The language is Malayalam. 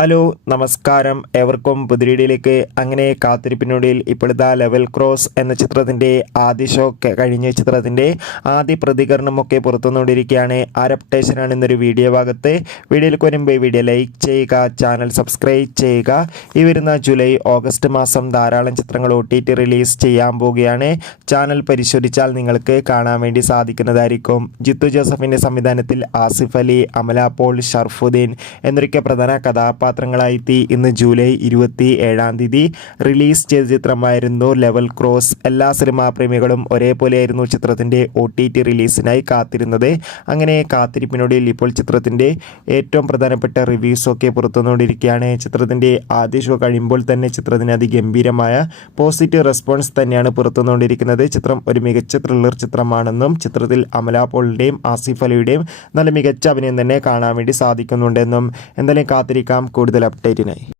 ഹലോ നമസ്കാരം, ഏവർക്കും പുതിരീഡിയിലേക്ക്. അങ്ങനെ കാത്തിരിപ്പിനൊടുവിൽ ഇപ്പോഴത്തെ ലെവൽ ക്രോസ് എന്ന ചിത്രത്തിൻ്റെ ആദ്യ ഷോ കഴിഞ്ഞ ചിത്രത്തിൻ്റെ ആദ്യ പ്രതികരണമൊക്കെ പുറത്തുനിന്നുകൊണ്ടിരിക്കുകയാണ്. അപ്ഡേഷനാണ് ഇന്നൊരു വീഡിയോ ഭാഗത്ത്. വീഡിയോയിലേക്ക് വരുമ്പോൾ വീഡിയോ ലൈക്ക് ചെയ്യുക, ചാനൽ സബ്സ്ക്രൈബ് ചെയ്യുക. ഈ വരുന്ന ജൂലൈ ഓഗസ്റ്റ് മാസം ധാരാളം ചിത്രങ്ങൾ OTT റിലീസ് ചെയ്യാൻ പോവുകയാണ്. ചാനൽ പരിശോധിച്ചാൽ നിങ്ങൾക്ക് കാണാൻ വേണ്ടി സാധിക്കുന്നതായിരിക്കും. ജിത്തു ജോസഫിൻ്റെ സംവിധാനത്തിൽ ആസിഫ് അലി, അമല പോൾ, ഷർഫുദ്ദീൻ എന്നൊക്കെ പ്രധാന കഥാപാത്രങ്ങളായി ഇന്ന് ജൂലൈ 27 റിലീസ് ചെയ്ത ചിത്രമായിരുന്നു ലെവൽ ക്രോസ്. എല്ലാ സിനിമാ പ്രേമികളും ഒരേപോലെയായിരുന്നു ചിത്രത്തിൻ്റെ OTT റിലീസിനായി കാത്തിരുന്നത്. അങ്ങനെ കാത്തിരിപ്പിനൊടുവിൽ ഇപ്പോൾ ചിത്രത്തിൻ്റെ ഏറ്റവും പ്രധാനപ്പെട്ട റിവ്യൂസൊക്കെ പുറത്തുവന്നുകൊണ്ടിരിക്കുകയാണ്. ചിത്രത്തിൻ്റെ ആദ്യ ഷോ കഴിയുമ്പോൾ തന്നെ ചിത്രത്തിന് അതിഗംഭീരമായ പോസിറ്റീവ് റെസ്പോൺസ് തന്നെയാണ് പുറത്തുവന്നുകൊണ്ടിരിക്കുന്നത്. ചിത്രം ഒരു മികച്ച ത്രില്ലർ ചിത്രമാണെന്നും ചിത്രത്തിൽ അമല പോളിൻ്റെയും ആസിഫ് അലിയുടെയും നല്ല മികച്ച അഭിനയം തന്നെ കാണാൻ വേണ്ടി സാധിക്കുന്നുണ്ടെന്നും എന്തായാലും കാത്തിരിക്കാം കൂടുതൽ അപ്ഡേറ്റിനായി.